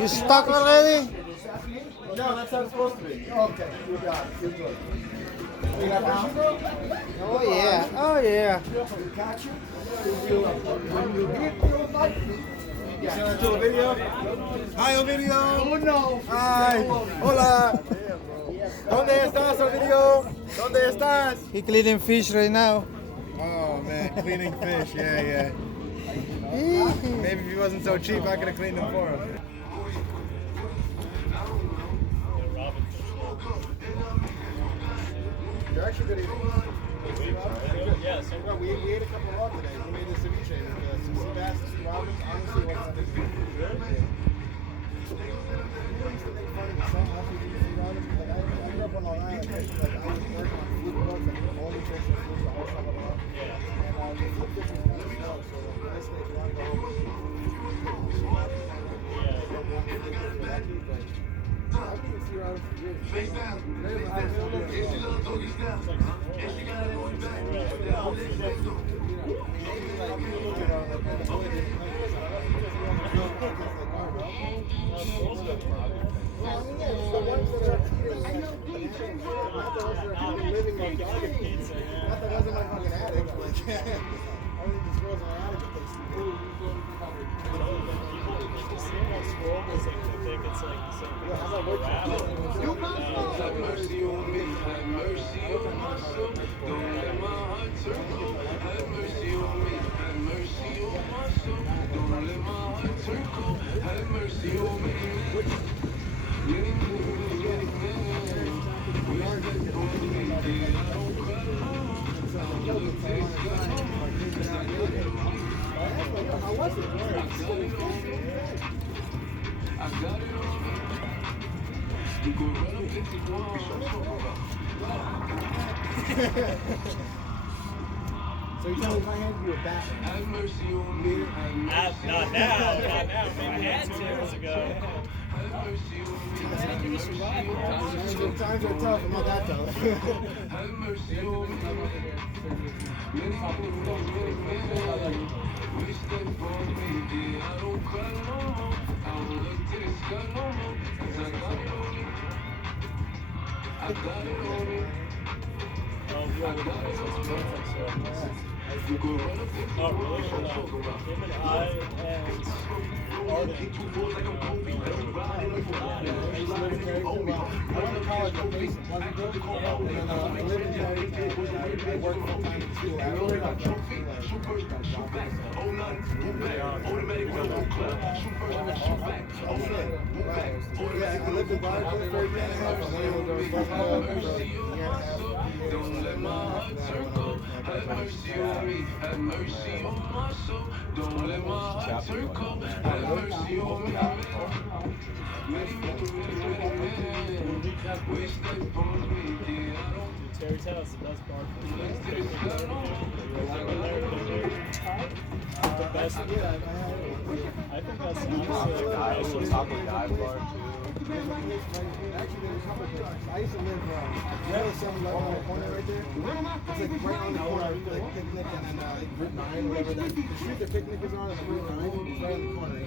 You stuck already? No, that's how it's supposed to be. Okay, you got it. You're good. You got that? Oh yeah, oh yeah. Got you. You send it to a video? Hi, Ovidio. Oh no. Hi. Hola. ¿Dónde estás, Ovidio? ¿Dónde estás? He cleaning fish right now. Oh man, cleaning fish. Yeah, yeah. Maybe if he wasn't so cheap, I could have cleaned them for him. They're actually good eating. Yeah, so we ate a couple raw today. We made this ceviche with some sea bass and sea robins. Honestly, what's the good? People used to make fun of the sun after we eat sea robins. Like, I grew up on Long Island. Like, I was working on fluke boats, like the only fish that flew the whole summer long. And the fluke fish was kind of slow, so when I stayed around the whole I've been sea robins for years. Have mercy on me, have mercy on my soul. Don't let my heart turn cold. Have mercy on me, have mercy on my soul. Don't let my heart turn cold. Have mercy on me. I got it on me. You go run up 51. So you tell me if I hand you a bat, Have mercy on me. Not now. Maybe 2 years ago. Have mercy on me. times are tough, I'm not that tough. Have mercy on me. Many people wish they for me. I don't cry no more. I don't look to the sky no more. 'Cause I got it on me. I got it on me. I got it on me. You go run up 51. Oh, really? Him and I and Arden. I went to college at Mason, wasn't good? And then I lived in Tardesita. I worked full time in school. I really got Oh shit, right. Yeah, I lived in Tardesita for a year and a half. And then I was a Don't let my heart turn cold. Have mercy on me. Have mercy on my soul. Don't let my heart turn cold. Have mercy on me. Many wish they for me. Terry's house, the best bar. The best. I think that's honestly like the best Taco dive bar too. Actually, there's a couple of places. I used to live you know the 7-Eleven on the corner right there? It's like right on the corner, like Picnic and then Route 9, whatever that. The street that Picnic is on is Route 9. It's right on the corner.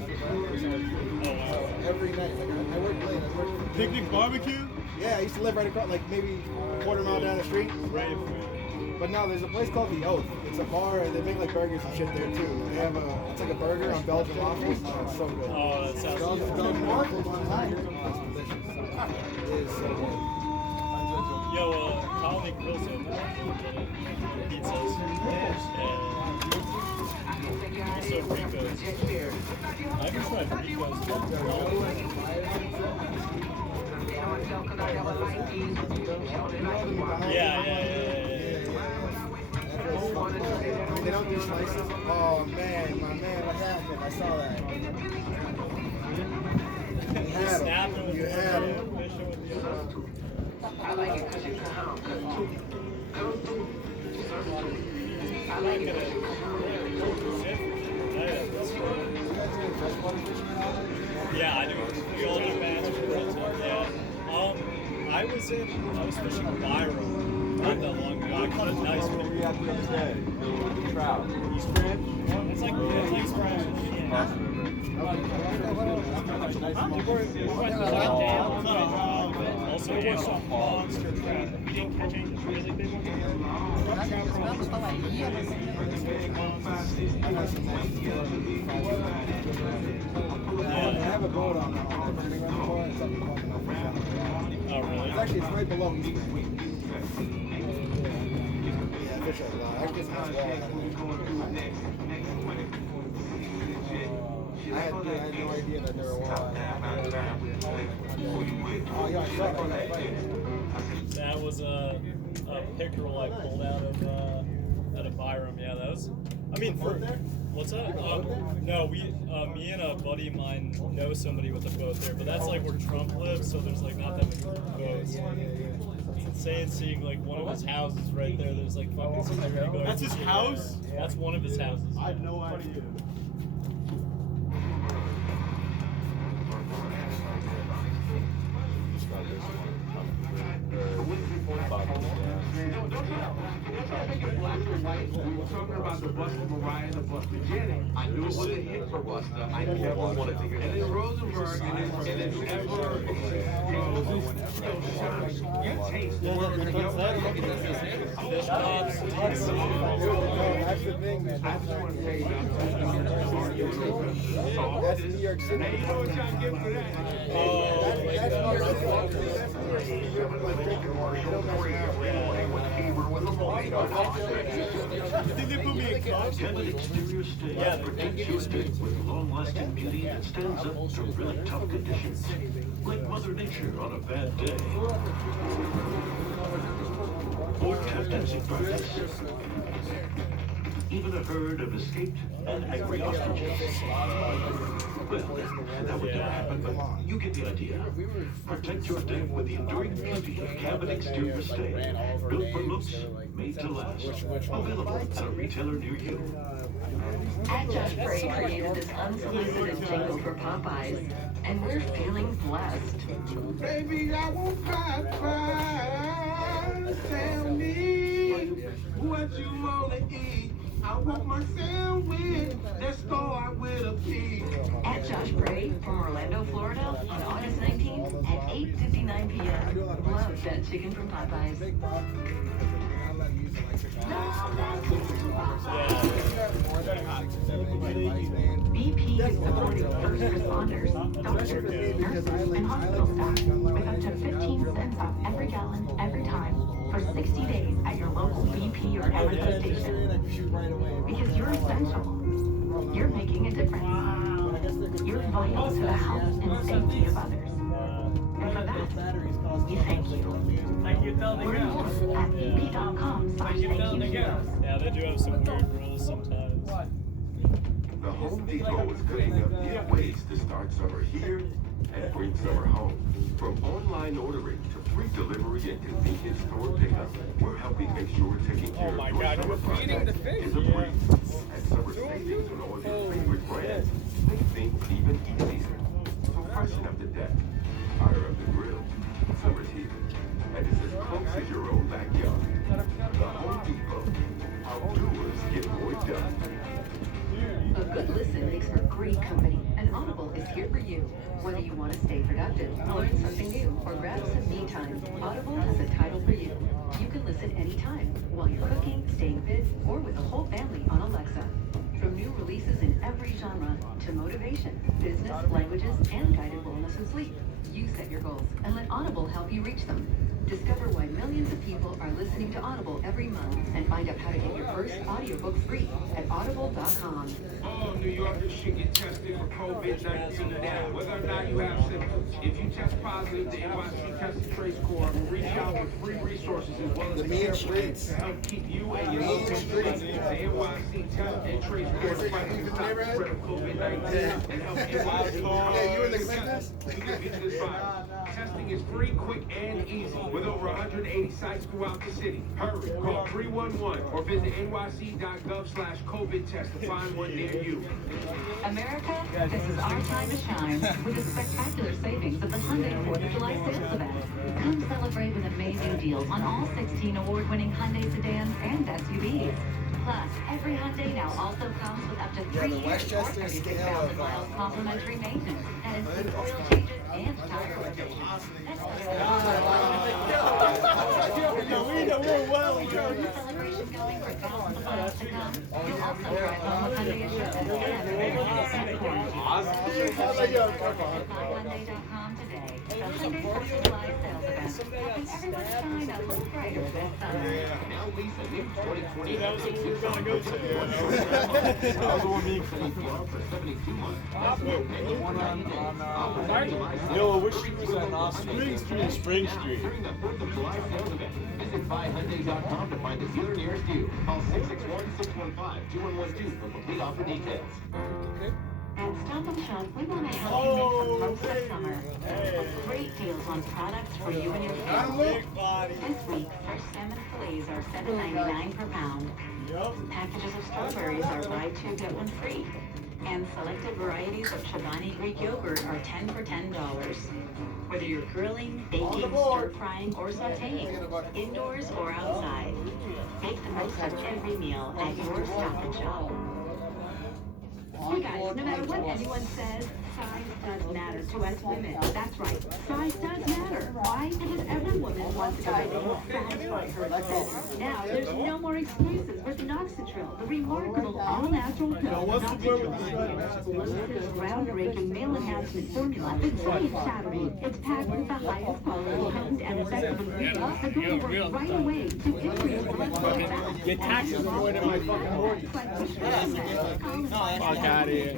Every night. Like I worked late. I worked Picnic barbecue? Yeah, I used to live right across, like maybe a quarter mile down the street. Right. But no, there's a place called The Oath. It's a bar, and they make like burgers and shit there too. They have it's like a burger on Belgian waffles. Oh, it's so good. Oh, that sounds Belgian waffles on it. It's delicious. It is so good. Yo, Colony Grills have pizzas and also Rico's. I haven't tried Rico's. Yeah. They don't do slices. Oh man, my man, what happened? I saw that. You had him. I like it because you sound good. I like it. Yeah, I do. We all do bass. Yeah. I was fishing Byron not that long ago. I caught a nice one. Where were you at the other day? The trout. East Branch? It's like scratch. Also, monster crab. You didn't catch any really big ones? I have a boat on burning reservoir. It's something called Oh, really? it's actually right below me. Yeah, fish are a lot. Actually, it's not wall. I had no idea that they were walleye. Oh, yeah, I saw that. That was a pickerel I pulled out of Byram. Yeah, that was. I mean, for what's that? No, me and a buddy of mine know somebody with a boat there, but that's like where Trump lives, so there's like not that many boats. It's insane seeing like one of his houses right there. There's like fucking security guards. That's his house? That's one of his houses. I had no idea. Talking about the Buster Mariah and the Buster Janet. I knew it was a hit for Buster. I never wanted to hear it. And then Rosenberg, and then whoever you taste the word of your Fish pops. That's the thing, man. I just want to tell you, That's New York City. you know what y'all get for that? Did they put me in cups? Have an exterior stay Yeah, that protects your day with long-lasting beauty and stands up to really tough conditions. Like Mother Nature on a bad day. Or tap dancing practice. Even a herd of escaped and angry ostriches. Well, that would never happen, but you get the idea. Protect your deck with the enduring beauty of cabin exterior stay. Built for looks, made to last. Available at a retailer near you. At Josh Bray created this unsolicited jingle for Popeyes, and we're feeling blessed. Baby, I want Popeyes. Tell me what you wanna eat. I want my sandwich. Let's go out with a pig. At Josh Bray from Orlando, Florida, on August 19th at 8:59 p.m. Love that chicken from Popeyes. BP is supporting first responders, doctors, nurses, and hospital staff with up to 15 cents off every gallon, every time, for 60 days at your local BP or Ameco station. Because you're essential. You're making a difference. You're vital to the health and safety of others. And for that, we thank you. Learn more at bp.com/thankyouheroes. Yeah, they do have some weird rules sometimes. The Home Depot is cutting up new ways to start summer here and bring summer home. From online ordering to free delivery and convenience store pickup, we're helping make sure we're taking care Oh my of your God, summer you're feeding project the fish. is a breeze. And summer savings on all your favorite brands make things even easier. So freshen up the deck, fire up the grill. Summer's here, and it's as close as your own backyard. The Home Depot. Outdoors get more done. A good listen makes for great company, and Audible is here for you. Whether you want to stay productive, learn something new, or grab some me time, Audible has a title for you. You can listen anytime, while you're cooking, staying fit, or with the whole family on Alexa. From new releases in every genre to motivation, business, languages, and guided wellness and sleep. You set your goals and let Audible help you reach them. Discover why millions of people are listening to Audible every month and find out how to get your first audiobook free at audible.com. All New Yorkers should get tested for COVID-19 now, whether or not you have symptoms. If you test positive, the NYC Test and Trace Corps will reach out with free resources as well as The a mean care plan streets. to help keep you and your loved ones safe. The NYC Test and Trace Corps is fighting to stop the spread of COVID-19 and help NYC Yeah, you were in the class? this virus. Testing is free, quick, and easy with over 180 sites throughout the city. Hurry, call 311 or visit nyc.gov/COVID test to find one near you. America, this is our time to shine with the spectacular savings of the Hyundai 4th of July sales event. Come celebrate with amazing deals on all 16 award-winning Hyundai sedans and SUVs. Plus, every Hyundai now also comes with up to 3 the years or Westchester 36,000 scale of, miles complimentary maintenance and includes oil changes and tire rotations. Celebration going for thousands of miles to come. You'll also drive home with Hyundai Assurance and Hyundai.com today. The Hyundai 4th of July sales event, helping everyone shine a little brighter this summer. Now lease a new 2020 That was the one we were gonna go to. That was the one being for 72 months. Yo, which street was that in Austin? Spring Street. During the 4th of July sales event, visit buyhyundai.com to find the dealer nearest you. Call 661-615-2112 for complete offer details. At Stop and Shop, we want to help you make the most of summer. Great deals on products for you and your family. This week, fresh salmon fillets are $7.99 per pound. Packages of strawberries are buy two, get one free. And selected varieties of Chobani Greek yogurt are 10 for $10. Whether you're grilling, baking, stir-frying, or sauteing, indoors or outside, make the most of every meal at your Stop and Shop. Hey guys, no matter what anyone says, size does matter to us women. That's right, size does matter. Why? Because every woman wants a guy that will satisfy her aesthetic. Now, there's no more excuses with Noxitril, the remarkable all-natural pill. Noxitril this groundbreaking male enhancement formula that's science-savvy. It's packed with the highest quality, potent, and effective ingredients that go to work right away to increase blood flow. Your taxes are going to my fucking mortgage. Fuck out of here.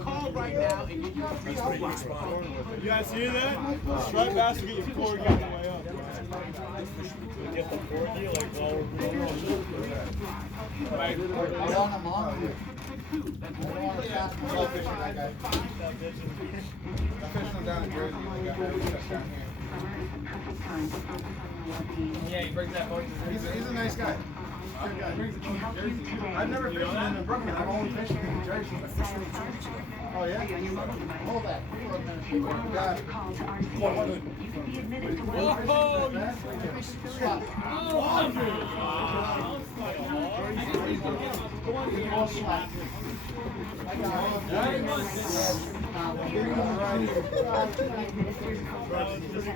Call right now and you can You guys hear that? Striped bass will get your cord gun on the way up. Get the 4D like while we're going Right. I want him on. I don't want to stop him. Love fishing that guy. I fished him down in Jersey. The guy that we fished down here. Yeah, he brings that boat. He's a nice guy. Good guy. I've never fished him in Brooklyn. I've only fished him in Jersey. Oh yeah? Hold that. Got it. Call to RCA. You can be admitted to one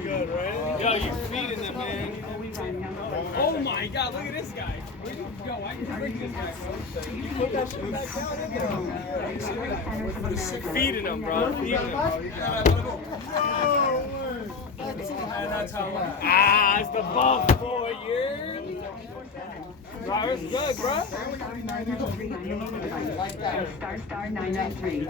good, right? Yo, you feeding them, man. Oh my god, look at this guy. Where'd you go? Why did you bring this guy, bro? You put that shit back down. Feeding him, bro. Feeding him. That's how it's the buff for you. Bro, it's good, bro. Star 993. Star 993.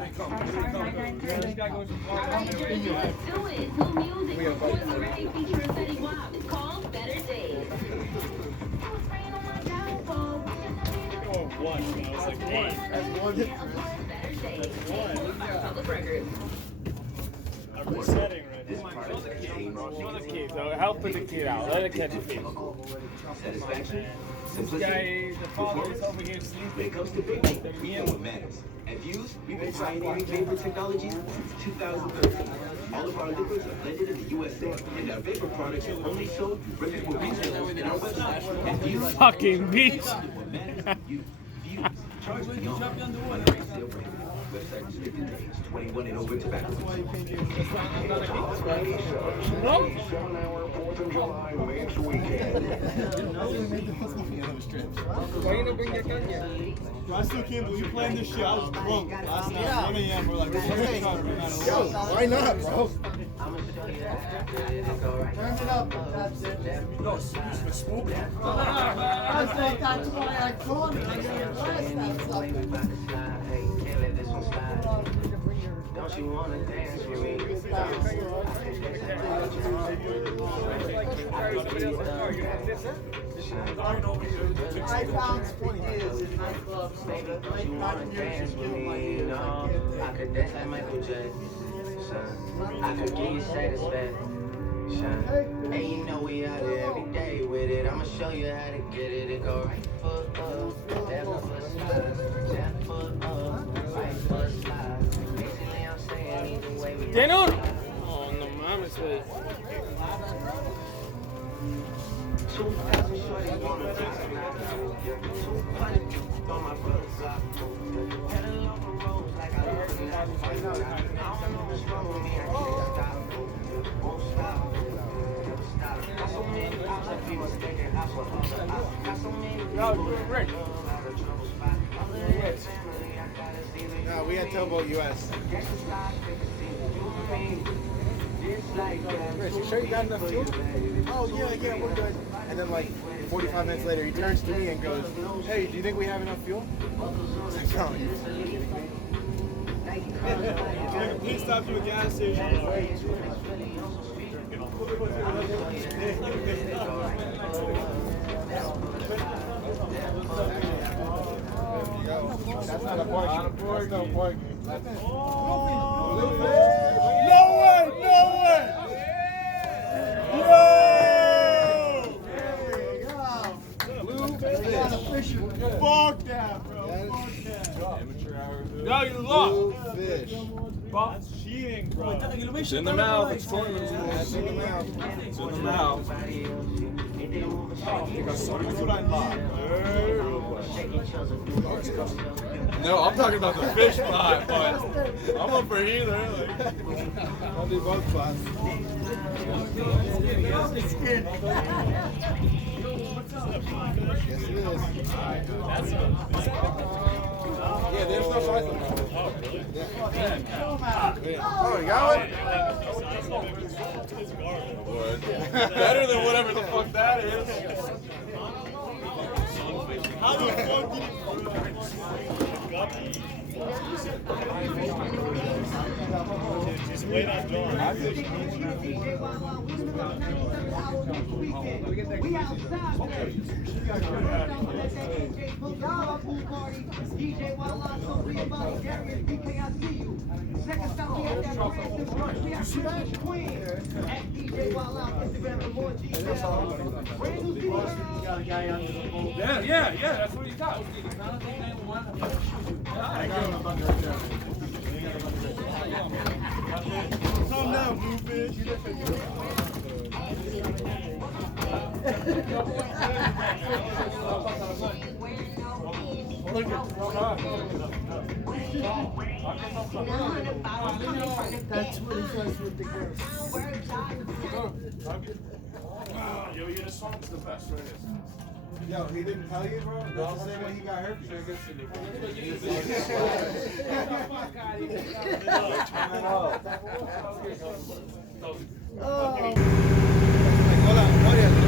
This guy goes Alright, Jersey, let's do it. New music from Boys and Ray featuring Fetty Wap. It's called Better Days. One. I was like, one. That's one. Better Days. Public record. I'm resetting right now. Show the kid, though. Help put the kid out. Let it catch a fish. Satisfaction. This guy, the father is over here When sleeping. it comes to baking, we know what matters. At Fuse, we've been pioneering vapor technologies since 2013. All of our liquids are blended in the USA, and our vapor products are only sold through reputable retailers and our website. At Fuse, Fucking bitch. what matters to you. Fuse, charge beyond resale brand. Website restricted to age 21 and over tobacco. I still can't believe you playing this shit. I was drunk last night. 1 a.m. We're like, we're trying to run out of Yo, why not, bro? Turn it up. That's it. That's why I called it. I didn't blast that stuff. Don't you wanna dance with me? I found 20 years in nightclubs. Like, not in your shit, like, I could dance like Michael Jackson. I could give you satisfaction. Hey, you know we out here every day with it. I'ma show you how to get it. It go right foot up, left foot slide, left foot up, right foot slide. Basically, I'm saying either way we Dinner! Oh, no, man. Honestly. No, we had Towboat US. Chris, you sure you got enough fuel? Oh, yeah, we're good. And then, like, 45 minutes later, he turns to me and goes, hey, do you think we have enough fuel? I was like, no, you kidding me? He stopped you at a gas station. That's not a pork. That's no pork. No way! Fuck that, bro. No, you lost. Fish. That's cheating, bro. It's in the mouth. It's forming. That's in the mouth. It's in the mouth. No, I'm talking about the fish pot, but I'm up for either. I'll do both spots. Yes, it is. Yeah, there's no sauce in there. Oh, really? Oh, you got one? It's garbage. Better than whatever the fuck that is. How the fuck did just wait on John. Yeah, that's what you got. Calm down, Bluefish. That's what he does with the girls. Yo, yeah, the song's the best, right? Yo, he didn't tell you, bro? That's the same way he got herpes. Oh. Hold on,